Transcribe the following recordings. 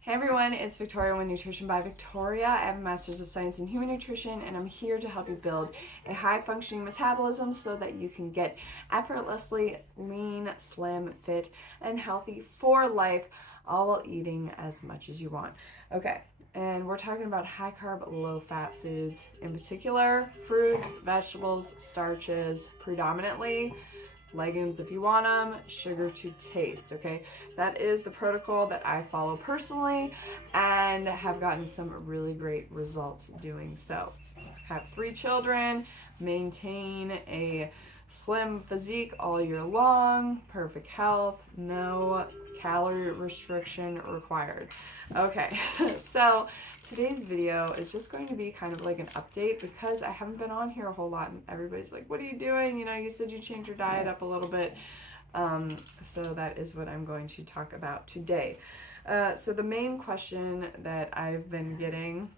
Hey everyone, it's Victoria with Nutrition by Victoria. I have a Master's of Science in Human Nutrition and I'm here to help you build a high-functioning metabolism so that you can get effortlessly lean, slim, fit, and healthy for life, all while eating as much as you want. Okay, and we're talking about high-carb, low-fat foods, in particular fruits, vegetables, starches, predominantly legumes if you want them, sugar to taste, okay? That is the protocol that I follow personally and have gotten some really great results doing so. Have 3 children, maintain a slim physique all year long, perfect health, no calorie restriction required. Okay, so today's video is just going to be kind of like an update because I haven't been on here a whole lot and everybody's like, what are you doing? You know, you said you changed your diet up a little bit. So that is what I'm going to talk about today. So the main question that I've been getting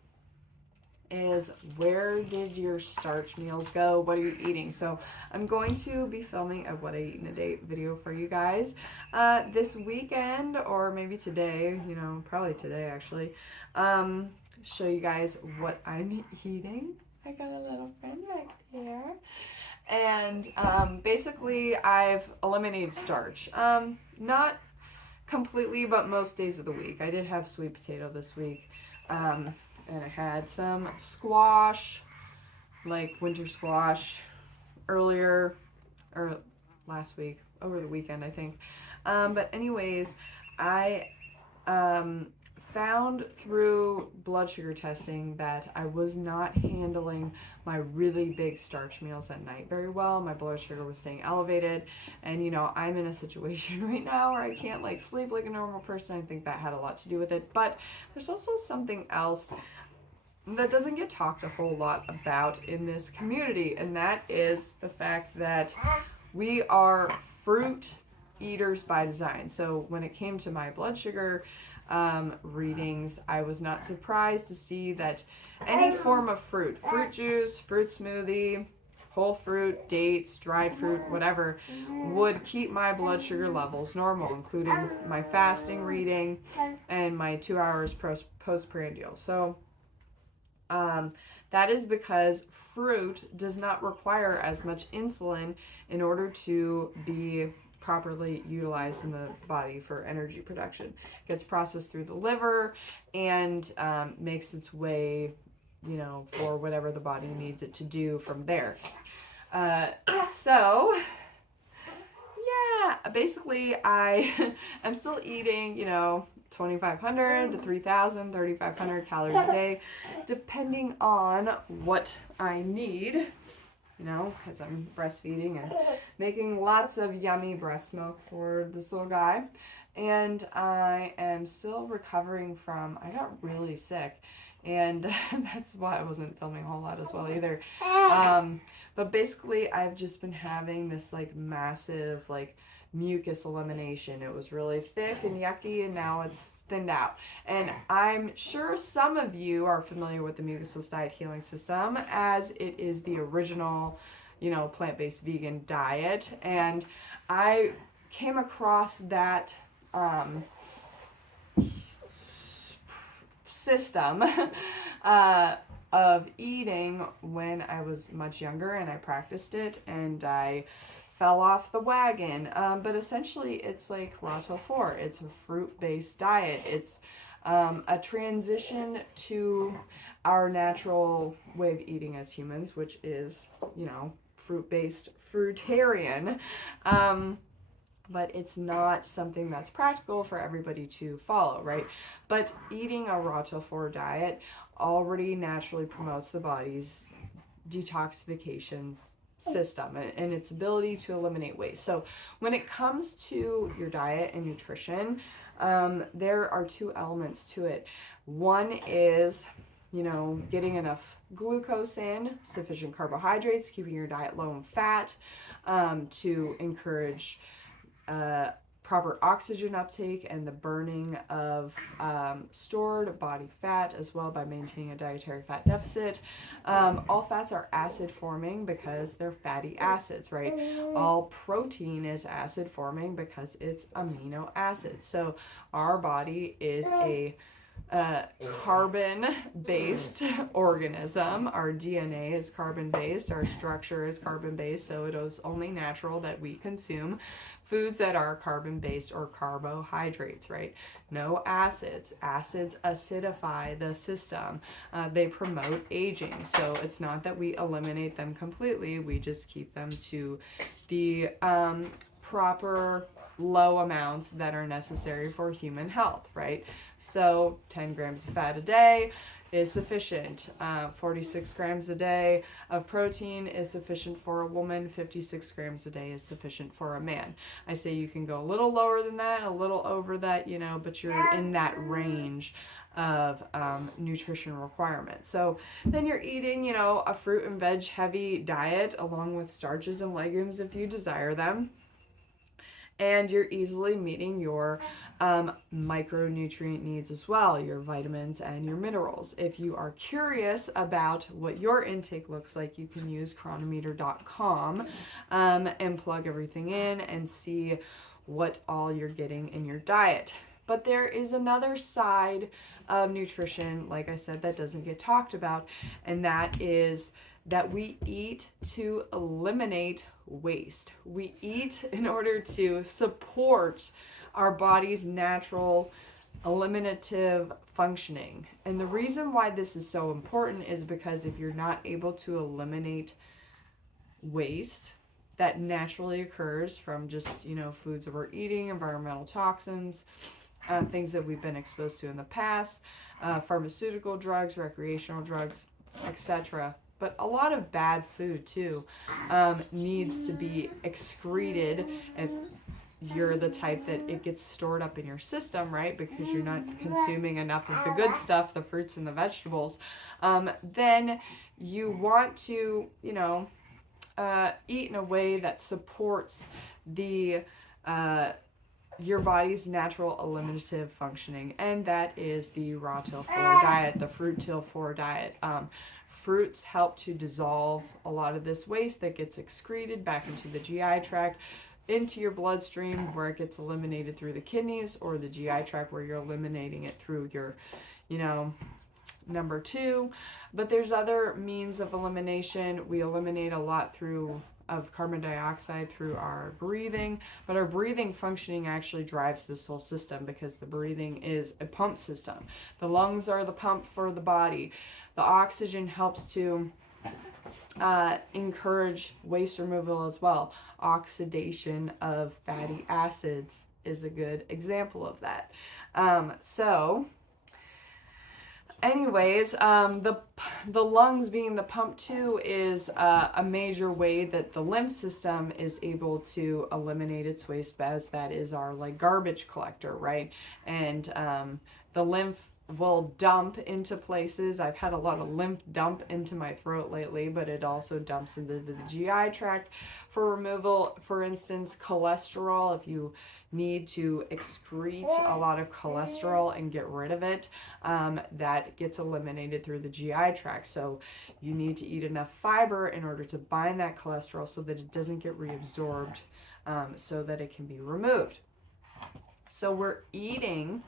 is, where did your starch meals go? What are you eating? So I'm going to be filming a what I eat in a day video for you guys this weekend, or maybe today, you know, probably today actually. Show you guys what I'm eating. I got a little friend right there. And basically I've eliminated starch. Not completely, but most days of the week. I did have sweet potato this week. And I had some squash, like winter squash, earlier, or last week, over the weekend, I think. But anyways, I found through blood sugar testing that I was not handling my really big starch meals at night very well. My blood sugar was staying elevated, and you know, I'm in a situation right now where I can't like sleep like a normal person. I think that had a lot to do with it, but there's also something else that doesn't get talked a whole lot about in this community, and that is the fact that we are fruit eaters by design. So when it came to my blood sugar readings, I was not surprised to see that any form of fruit juice, fruit smoothie, whole fruit, dates, dried fruit, whatever, would keep my blood sugar levels normal, including my fasting reading and my 2 hours postprandial. So that is because fruit does not require as much insulin in order to be properly utilized in the body for energy production. It gets processed through the liver and makes its way, you know, for whatever the body needs it to do from there. So yeah, basically I am still eating, you know, 2,500 to 3,000, 3,500 calories a day, depending on what I need, you know, because I'm breastfeeding and making lots of yummy breast milk for this little guy. And I am still recovering from, I got really sick, and that's why I wasn't filming a whole lot as well either. But basically I've just been having this like massive like mucus elimination. It was really thick and yucky, and now it's thinned out. And I'm sure some of you are familiar with the Mucusless diet healing system, as it is the original, you know, plant-based vegan diet. And I came across that system of eating when I was much younger, and I practiced it, and I fell off the wagon. But essentially it's like raw tofu. It's a fruit-based diet. It's a transition to our natural way of eating as humans, which is, you know, fruit-based, fruitarian. But it's not something that's practical for everybody to follow, right? But eating a raw tofu diet already naturally promotes the body's detoxification system and its ability to eliminate waste. So when it comes to your diet and nutrition, there are 2 elements to it. One is, you know, getting enough glucose in, sufficient carbohydrates, keeping your diet low in fat, to encourage proper oxygen uptake and the burning of stored body fat as well by maintaining a dietary fat deficit. All fats are acid forming because they're fatty acids, right? All protein is acid forming because it's amino acids. So our body is a carbon-based organism. Our DNA is carbon-based. Our structure is carbon-based. So it is only natural that we consume foods that are carbon-based or carbohydrates, right? No acids. Acids acidify the system. They promote aging. So it's not that we eliminate them completely. We just keep them to the proper low amounts that are necessary for human health, right? So 10 grams of fat a day is sufficient. 46 grams a day of protein is sufficient for a woman. 56 grams a day is sufficient for a man. I say you can go a little lower than that, a little over that, you know, but you're in that range of nutrition requirements. So then you're eating, you know, a fruit and veg heavy diet along with starches and legumes if you desire them. And you're easily meeting your micronutrient needs as well, your vitamins and your minerals. If you are curious about what your intake looks like, you can use chronometer.com and plug everything in and see what all you're getting in your diet. But there is another side of nutrition, like I said, that doesn't get talked about, and that is that we eat to eliminate waste. We eat in order to support our body's natural eliminative functioning. And the reason why this is so important is because if you're not able to eliminate waste that naturally occurs from just, you know, foods that we're eating, environmental toxins, things that we've been exposed to in the past, pharmaceutical drugs, recreational drugs, etc., but a lot of bad food too needs to be excreted if you're the type that it gets stored up in your system, right? Because you're not consuming enough of the good stuff, the fruits and the vegetables. Then you want to, you know, eat in a way that supports the your body's natural eliminative functioning, and that is the raw till 4 diet, the fruit till 4 diet. Fruits help to dissolve a lot of this waste that gets excreted back into the GI tract, into your bloodstream where it gets eliminated through the kidneys, or the GI tract where you're eliminating it through your, you know, number 2. But there's other means of elimination. We eliminate a lot of carbon dioxide through our breathing, but our breathing functioning actually drives this whole system because the breathing is a pump system. The lungs are the pump for the body. The oxygen helps to encourage waste removal as well. Oxidation of fatty acids is a good example of that. Anyways, the lungs being the pump too is a major way that the lymph system is able to eliminate its waste, as that is our like garbage collector, right? And the lymph will dump into places. I've had a lot of lymph dump into my throat lately, but it also dumps into the GI tract for removal. For instance, cholesterol, if you need to excrete a lot of cholesterol and get rid of it, that gets eliminated through the GI tract. So you need to eat enough fiber in order to bind that cholesterol so that it doesn't get reabsorbed, so that it can be removed. So we're eating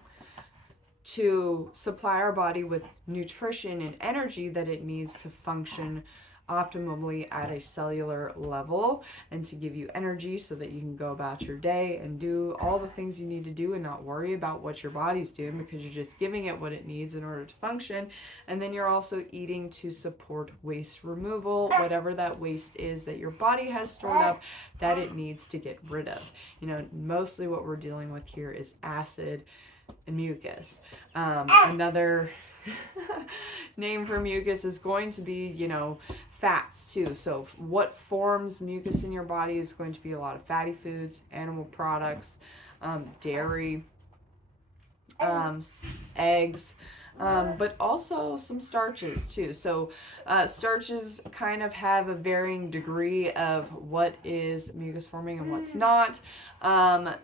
to supply our body with nutrition and energy that it needs to function optimally at a cellular level, and to give you energy so that you can go about your day and do all the things you need to do and not worry about what your body's doing, because you're just giving it what it needs in order to function. And then you're also eating to support waste removal, whatever that waste is that your body has stored up that it needs to get rid of. You know, mostly what we're dealing with here is acid and mucus. Another name for mucus is going to be, you know, fats too. So what forms mucus in your body is going to be a lot of fatty foods, animal products, dairy, eggs, but also some starches too. So starches kind of have a varying degree of what is mucus forming and what's not.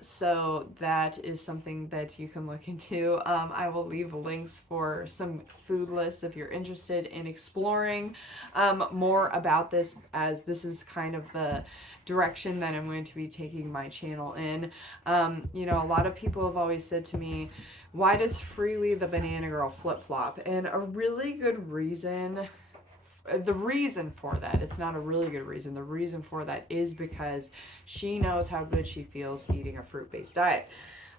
So that is something that you can look into. I will leave links for some food lists if you're interested in exploring more about this, as this is kind of the direction that I'm going to be taking my channel in. A lot of people have always said to me, why does Freelee the Banana Girl flip flop? And a really good reason, the reason for that, it's not a really good reason, the reason for that is because she knows how good she feels eating a fruit-based diet,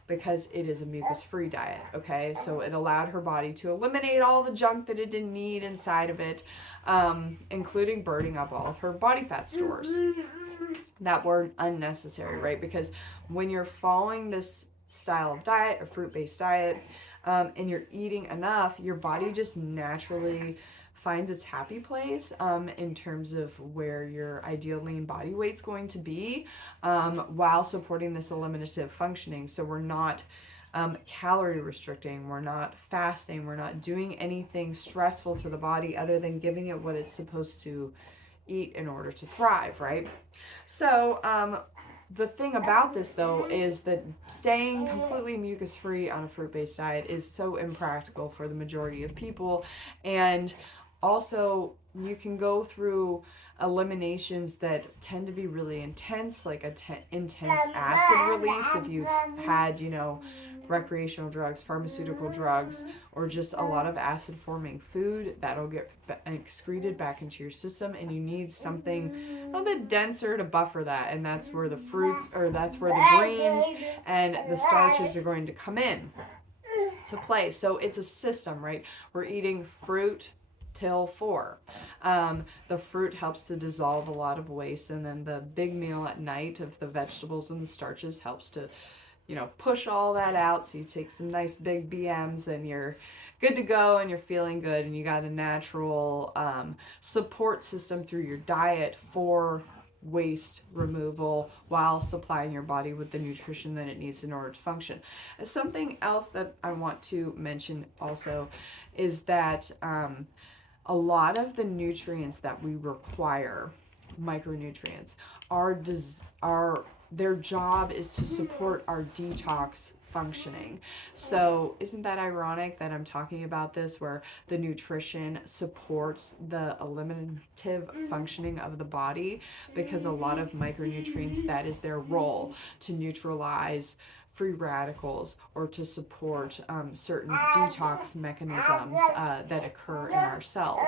because it is a mucus-free diet, okay? So it allowed her body to eliminate all the junk that it didn't need inside of it, including burning up all of her body fat stores that were unnecessary, right? Because when you're following this style of diet, a fruit-based diet, and you're eating enough, your body just naturally finds its happy place in terms of where your ideal lean body weight's going to be, while supporting this eliminative functioning. So we're not calorie restricting, we're not fasting, we're not doing anything stressful to the body other than giving it what it's supposed to eat in order to thrive, right? So the thing about this, though, is that staying completely mucus free on a fruit based diet is so impractical for the majority of people. And also, you can go through eliminations that tend to be really intense, like intense acid release if you've had, recreational drugs, pharmaceutical drugs, or just a lot of acid forming food that'll get excreted back into your system, and you need something a little bit denser to buffer that, and that's where the fruits, or that's where the greens and the starches are going to come in to play. So it's a system, right? We're eating fruit till 4. The fruit helps to dissolve a lot of waste, and then the big meal at night of the vegetables and the starches helps to push all that out. So you take some nice big BMs and you're good to go and you're feeling good, and you got a natural support system through your diet for waste removal while supplying your body with the nutrition that it needs in order to function. Something else that I want to mention also is that a lot of the nutrients that we require, micronutrients, are their job is to support our detox functioning. So isn't that ironic that I'm talking about this, where the nutrition supports the eliminative functioning of the body? Because a lot of micronutrients, that is their role, to neutralize free radicals or to support certain detox mechanisms that occur in our cells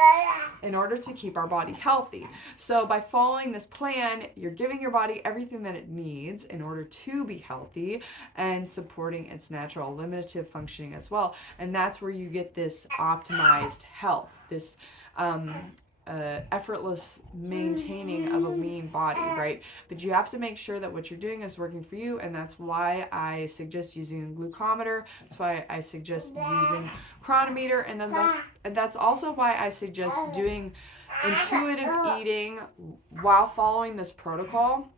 in order to keep our body healthy. So by following this plan, you're giving your body everything that it needs in order to be healthy and supporting its natural eliminative functioning as well. And that's where you get this optimized health, this effortless maintaining of a lean body, right? But you have to make sure that what you're doing is working for you, and that's why I suggest using a glucometer. That's why I suggest using chronometer, and then that's also why I suggest doing intuitive eating while following this protocol.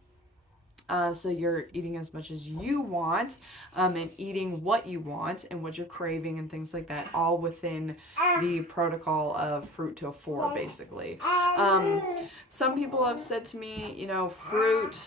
So you're eating as much as you want, and eating what you want and what you're craving and things like that, all within the protocol of fruit till 4, basically. Some people have said to me, fruit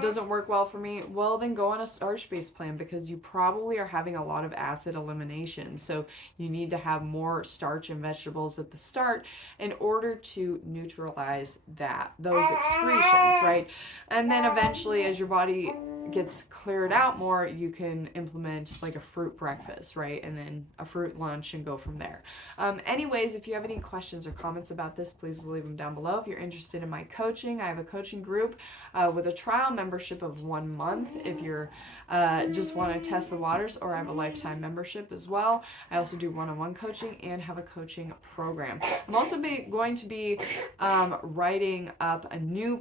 doesn't work well for me. Well, then go on a starch-based plan, because you probably are having a lot of acid elimination. So you need to have more starch and vegetables at the start in order to neutralize those excretions, right? And then eventually, as your body gets cleared out more, you can implement like a fruit breakfast, right? And then a fruit lunch, and go from there. Anyways, if you have any questions or comments about this, please leave them down below. If you're interested in my coaching, I have a coaching group with a trial membership of 1 month if you're just want to test the waters, or I have a lifetime membership as well. I also do one-on-one coaching and have a coaching program. I'm also going to be writing up a new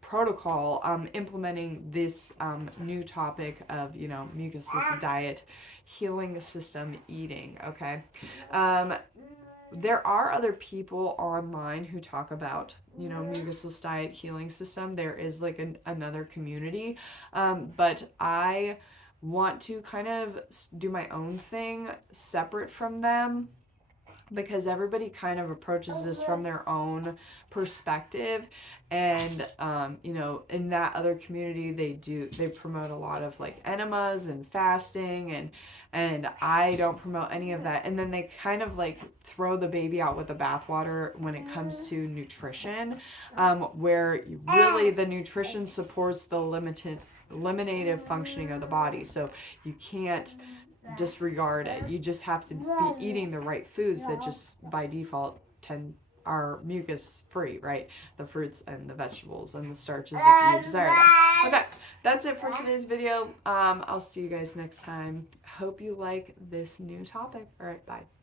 protocol implementing this new topic of mucusless diet, healing system eating. Okay, there are other people online who talk about mucusless diet, healing system. There is like another community, but I want to kind of do my own thing separate from them, because everybody kind of approaches this from their own perspective. And you know, in that other community, they promote a lot of like enemas and fasting, and I don't promote any of that. And then they kind of like throw the baby out with the bathwater when it comes to nutrition, where really the nutrition supports the eliminative functioning of the body. So you can't disregard it. You just have to be eating the right foods that just by default are mucus free, right? The fruits and the vegetables and the starches if you desire them. Okay, that's it for today's video. I'll see you guys next time. Hope you like this new topic. All right, bye.